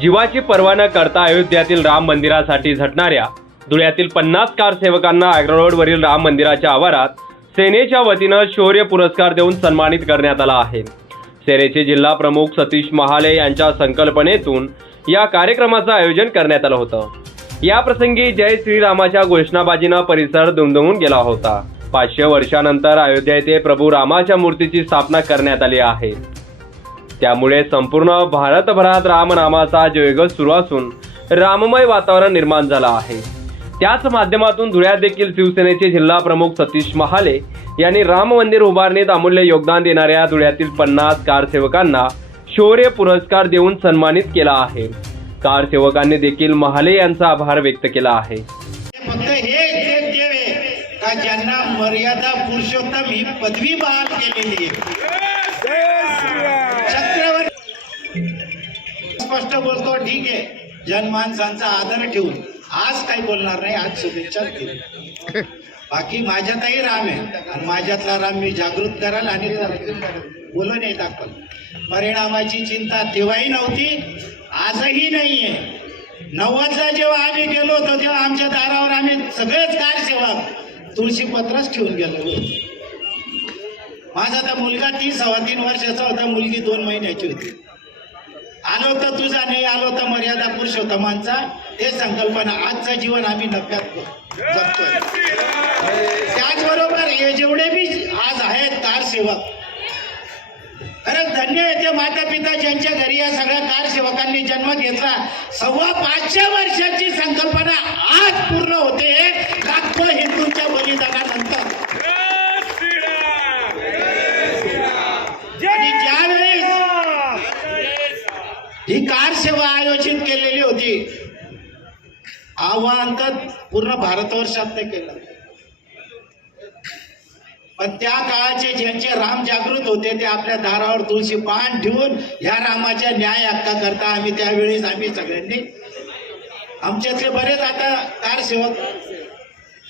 जीवाची पर्वा न करता अयोध्यातील राम मंदिरासाठी झटणाऱ्या धुळ्यातील पन्नास कार सेवकांना अॅग्रो रोडवरील राम मंदिराच्या आवारात सेनेच्या वतीनं शौर्य पुरस्कार देऊन सन्मानित करण्यात आला आहे. सेनेचे जिल्हा प्रमुख सतीश महाले यांच्या संकल्पनेतून या कार्यक्रमाचं आयोजन करण्यात आलं होतं. या प्रसंगी जय श्रीरामाच्या घोषणाबाजीनं परिसर दुमदुमून गेला होता. पाचशे वर्षानंतर अयोध्या येथे प्रभू रामाच्या मूर्तीची स्थापना करण्यात आली आहे. त्यामुळे संपूर्ण भारतभरात रामनामाचा जयघोष सुरू असून राममय वातावरण निर्माण झालं आहे. त्याच माध्यमातून धुळ्यात देखील शिवसेनेचे जिल्हा प्रमुख सतीश महाले यांनी राम मंदिर उभारणीत अमूल्य योगदान देणाऱ्या धुळ्यातील पन्नास कारसेवकांना शौर्य पुरस्कार देऊन सन्मानित केला आहे. कारसेवकांनी देखील महाले यांचा आभार व्यक्त केला आहे. फक्त हे का ज्यांना मर्यादा पुरुषोत्तम ही पदवी बहाल केलेली आहे? स्पष्ट बोलतो ठीक आहे. जनमानसांचा आदर ठेवून आज काही बोलणार नाही आज शुभेच्छा देईल. बाकी माझ्यातही राम आहे आणि माझ्यातला राम मी जागृत कराल आणि बोलून नाही आपण परिणामाची चिंता तेव्हाही नव्हती आजही नाहीये. नव्वदला जेव्हा आम्ही गेलो होतो तेव्हा आमच्या दारावर आम्ही सगळेच कारसेवक तुळशी पत्रच ठेवून गेलो होतो. माझा तर मुलगा तीन सव्वा तीन वर्षाचा होता मुलगी दोन महिन्याची होती. आलो तर तुझा नाही आलो तर मर्यादा पुरुषोत्तमांचा हे संकल्पना आजचं जीवन आम्ही नफ्यात जगतोय. त्याचबरोबर हे जेवढे बी आज आहेत कारसेवक खरंच धन्य आहे ते माता पिता ज्यांच्या घरी या सगळ्या कार सेवकांनी जन्म घेतला. सव्वा पाचशे वर्षाची संकल्पना आज पूर्ण होते ही कार सेवा आयोजित केलेली होती. आव्हान तर पूर्ण भारतवर्षात केलं. पण त्या काळाचे ज्यांचे राम जागृत होते ते आपल्या दारावर तुळशी पान ठेवून या रामाच्या न्याय हक्काकरता आम्ही त्यावेळेस आम्ही सगळ्यांनी. आमच्यातले बरेच आता कार सेवक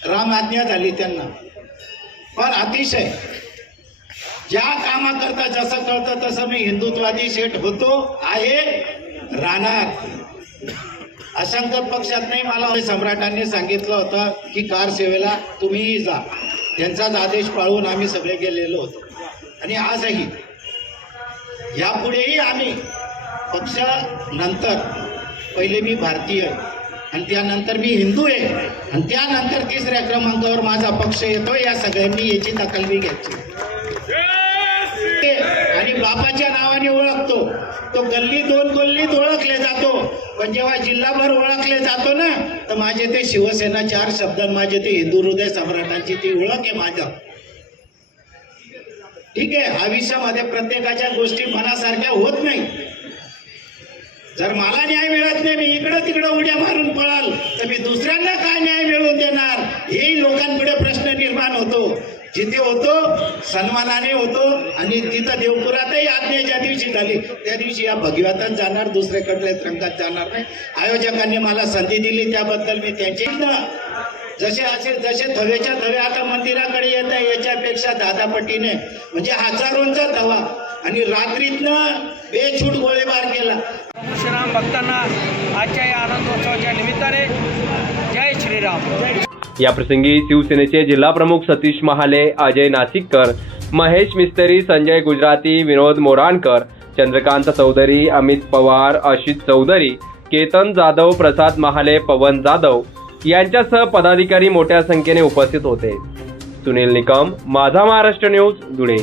राम आज्ञा झाली त्यांना. पण अतिशय ज्या कामाकरता जसं कळतं तसं मी हिंदुत्वादी शेठ होतो आहे राहणार. असंख्य पक्षात नाही मला सम्राटांनी सांगितलं होतं की कार सेवेला तुम्हीही जा. त्यांचाच आदेश पाळून आम्ही सगळे गेलेलो होतो. आणि आजही यापुढेही आम्ही पक्ष नंतर पहिले मी भारतीय आणि त्यानंतर मी हिंदू आहे. आणि त्यानंतर तिसऱ्या क्रमांकावर माझा पक्ष येतो या सगळ्यांनी याची दखल मी घ्यायची बापाच्या नावाने ओळखतो. तो गल्ली दोन गल्लीत ओळखले जातो. पण जेव्हा जिल्हाभर ओळखले जातो ना तर माझे ते शिवसेना चार शब्द माझे ते हिंदू हृदय सम्राटांची ती ओळख आहे माझं. ठीक आहे आयुष्यामध्ये प्रत्येकाच्या गोष्टी मनासारख्या होत नाही. जर मला न्याय मिळत नाही मी इकडं तिकडं उड्या मारून पळाल तर मी दुसऱ्यांना काय न्याय मिळवून देणार? हेही लोकांपुढे प्रश्न निर्माण होतो. जिथे होतो सन्मानाने होतो आणि तिथं देवपुरातही आज्ञेच्या दिवशी झाली त्या दिवशी या भगव्यातच जाणार दुसऱ्याकडल्या रंगात जाणार नाही. आयोजकांनी मला संधी दिली त्याबद्दल मी त्यांचे जसे असे जसे थवेच्या थवे आता मंदिराकडे येत आहे याच्यापेक्षा दादापटीने म्हणजे हजारोंचा थवा आणि रात्रीतनं बेछूट गोळीबार केला. श्रीराम भक्तांना आजच्या या आनंदोत्सवाच्या निमित्ताने जय श्रीराम. या प्रसंगी शिवसेनेचे जिल्हा प्रमुख सतीश महाले अजय नाशिककर महेश मिस्त्री संजय गुजराती विनोद मोराणकर चंद्रकांत चौधरी अमित पवार अशित चौधरी केतन जाधव प्रसाद महाले पवन जाधव यांच्यासह पदाधिकारी मोठ्या संख्येने उपस्थित होते. सुनील निकम माझा महाराष्ट्र न्यूज धुळे.